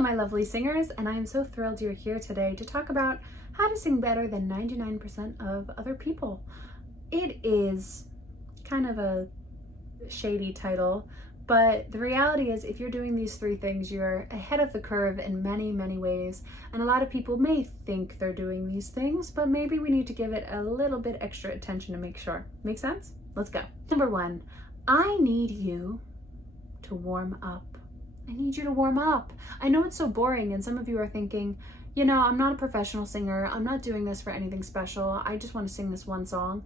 my lovely singers, and I am so thrilled you're here today to talk about how to sing better than 99% of other people. It is kind of a shady title, but the reality is if you're doing these three things, you're ahead of the curve in many, many ways. And a lot of people may think they're doing these things, but maybe we need to give it a little bit extra attention to make sure. Make sense? Let's go. Number one, I need you to warm up. I need you to warm up. I know it's so boring, and some of you are thinking, you know, I'm not a professional singer. I'm not doing this for anything special. I just want to sing this one song.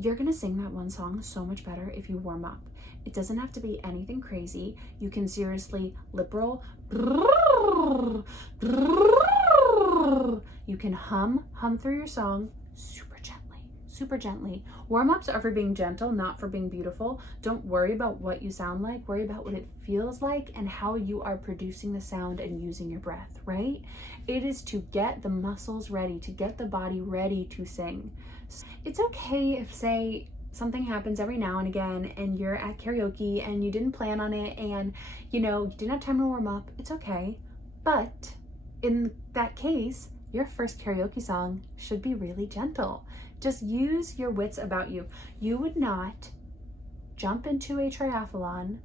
You're going to sing that one song so much better if you warm up. It doesn't have to be anything crazy. You can seriously lip roll. You can hum through your song super gently. Warm-ups are for being gentle, not for being beautiful. Don't worry about what you sound like. Worry about what it feels like and how you are producing the sound and using your breath, right? It is to get the muscles ready, to get the body ready to sing. It's okay if, say, something happens every now and again and you're at karaoke and you didn't plan on it and, you know, you didn't have time to warm up. It's okay. But in that case, your first karaoke song should be really gentle. Just use your wits about you. You would not jump into a triathlon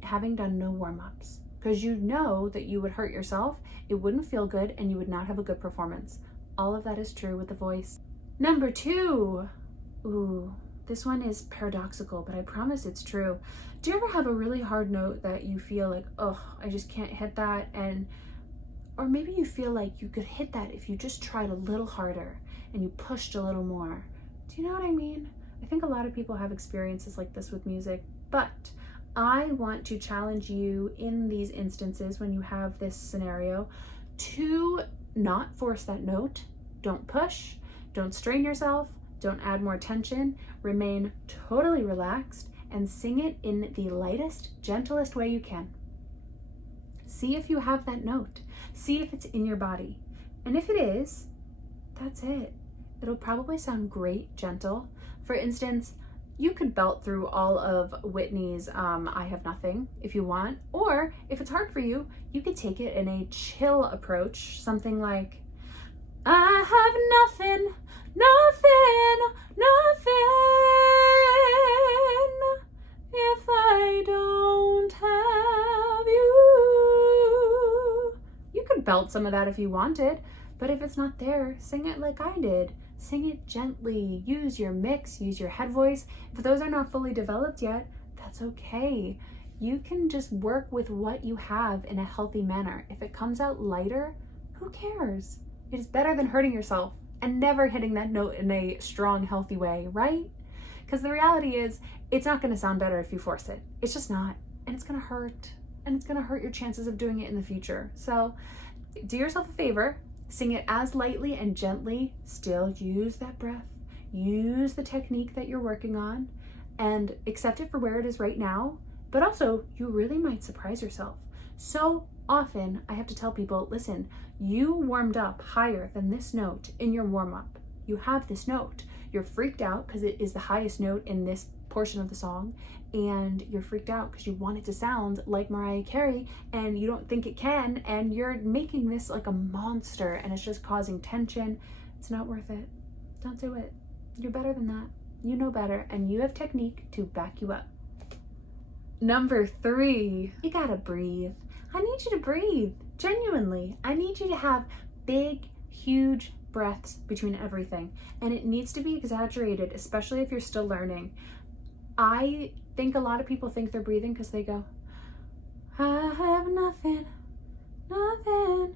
having done no warm-ups because you know that you would hurt yourself, it wouldn't feel good, and you would not have a good performance. All of that is true with the voice. Number two. Ooh, this one is paradoxical, but I promise it's true. Do you ever have a really hard note that you feel like, oh, I just can't hit that? Or maybe you feel like you could hit that if you just tried a little harder and you pushed a little more. Do you know what I mean? I think a lot of people have experiences like this with music, but I want to challenge you in these instances when you have this scenario to not force that note. Don't push, don't strain yourself, don't add more tension, remain totally relaxed and sing it in the lightest, gentlest way you can. See if you have that note. See if it's in your body. And if it is, that's it. It'll probably sound great, gentle. For instance, you could belt through all of Whitney's I Have Nothing if you want, or if it's hard for you, you could take it in a chill approach, something like, I have nothing, if I don't have you. You could belt some of that if you wanted, but if it's not there, sing it like I did. Sing it gently. Use your mix, use your head voice. If those are not fully developed yet, that's okay. You can just work with what you have in a healthy manner. If it comes out lighter, who cares? It is better than hurting yourself and never hitting that note in a strong, healthy way, right? Because the reality is, it's not going to sound better if you force it. It's just not. And it's going to hurt. And it's going to hurt your chances of doing it in the future. So do yourself a favor. Sing it as lightly and gently. Still use that breath. Use the technique that you're working on and accept it for where it is right now. But also, you really might surprise yourself. So often I have to tell people, listen, you warmed up higher than this note in your warm-up. You have this note. You're freaked out because it is the highest note in this portion of the song, and you're freaked out because you want it to sound like Mariah Carey and you don't think it can, and you're making this like a monster and it's just causing tension. It's not worth it. Don't do it. You're better than that. You know better, and you have technique to back you up. Number three, you gotta breathe. I need you to breathe. Genuinely. I need you to have big, huge breaths between everything. And it needs to be exaggerated, especially if you're still learning. I think a lot of people think they're breathing because they go, I have nothing. Do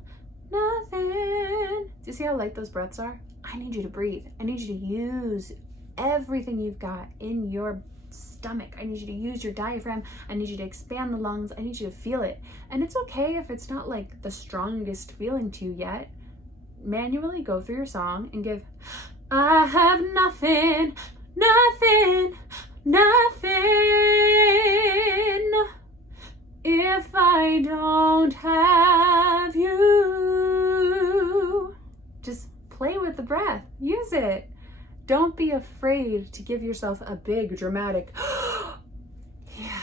you see how light those breaths are? I need you to breathe. I need you to use everything you've got in your stomach. I need you to use your diaphragm. I need you to expand the lungs. I need you to feel it. And it's okay if it's not like the strongest feeling to you yet. Manually go through your song and give, I have nothing, if I don't have you. Just play with the breath. Use it. Don't be afraid to give yourself a big dramatic yeah.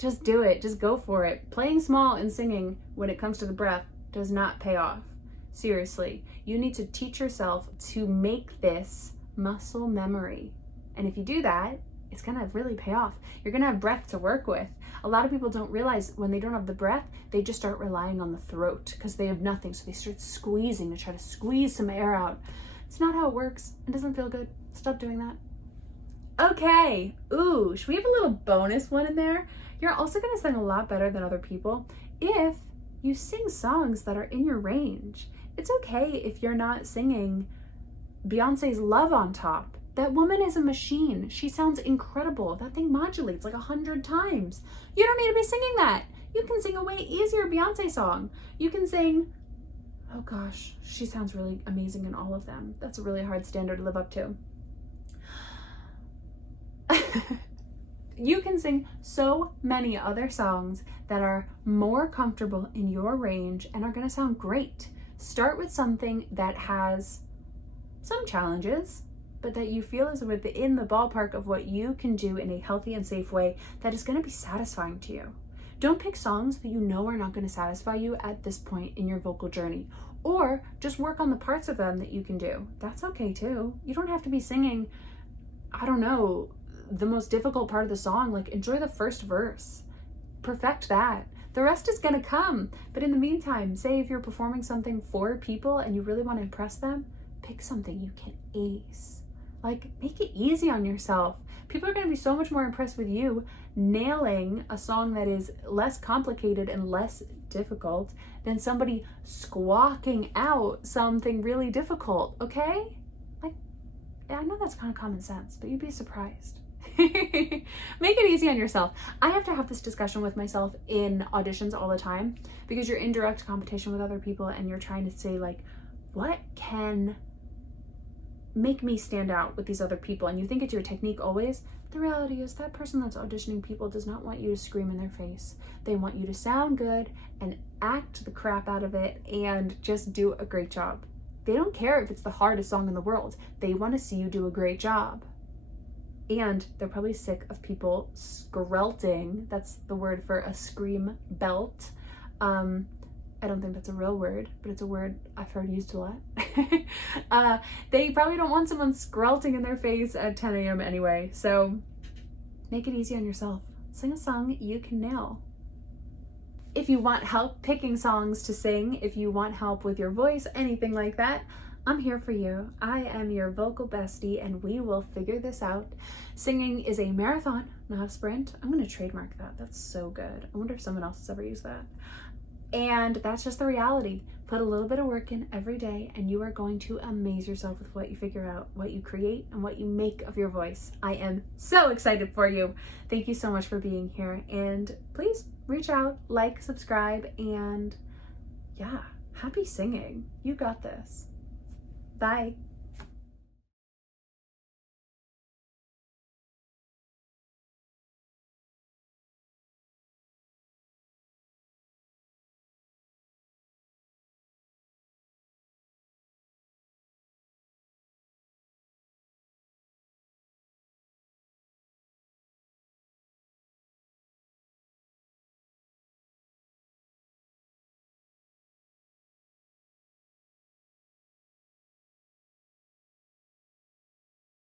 Just do it. Just go for it. Playing small and singing when it comes to the breath does not pay off. Seriously, you need to teach yourself to make this muscle memory. And if you do that, it's gonna really pay off. You're gonna have breath to work with. A lot of people don't realize when they don't have the breath, they just start relying on the throat because they have nothing. So they start squeezing to try to squeeze some air out. It's not how it works. It doesn't feel good. Stop doing that. Okay. Ooh, should we have a little bonus one in there? You're also gonna sing a lot better than other people if you sing songs that are in your range. It's okay if you're not singing Beyonce's Love on Top. That woman is a machine. She sounds incredible. That thing modulates like 100 times. You don't need to be singing that. You can sing a way easier Beyonce song. You can sing, oh gosh, she sounds really amazing in all of them. That's a really hard standard to live up to. You can sing so many other songs that are more comfortable in your range and are going to sound great. Start with something that has some challenges, but that you feel is within the ballpark of what you can do in a healthy and safe way that is going to be satisfying to you. Don't pick songs that you know are not going to satisfy you at this point in your vocal journey, or just work on the parts of them that you can do. That's okay too. You don't have to be singing, I don't know, the most difficult part of the song. Like, enjoy the first verse, perfect that. The rest is gonna come. But in the meantime, say if you're performing something for people and you really want to impress them, pick something you can ace. Like, make it easy on yourself. People are gonna be so much more impressed with you nailing a song that is less complicated and less difficult than somebody squawking out something really difficult, okay? Like, I know that's kind of common sense, but you'd be surprised. Make it easy on yourself. I have to have this discussion with myself in auditions all the time because you're in direct competition with other people and you're trying to say, like, what can make me stand out with these other people? And you think it's your technique always. The reality is that person that's auditioning people does not want you to scream in their face. They want you to sound good and act the crap out of it and just do a great job. They don't care if it's the hardest song in the world. They want to see you do a great job. And they're probably sick of people skrelting. That's the word for a scream belt. I don't think that's a real word, but it's a word I've heard used a lot. They probably don't want someone skrelting in their face at 10 a.m. anyway. So make it easy on yourself. Sing a song you can nail. If you want help picking songs to sing, if you want help with your voice, anything like that, I'm here for you. I am your vocal bestie and we will figure this out. Singing is a marathon, not a sprint. I'm going to trademark that. That's so good. I wonder if someone else has ever used that. And that's just the reality. Put a little bit of work in every day and you are going to amaze yourself with what you figure out, what you create, and what you make of your voice. I am so excited for you. Thank you so much for being here. And please reach out, like, subscribe, and yeah, happy singing. You got this. Bye.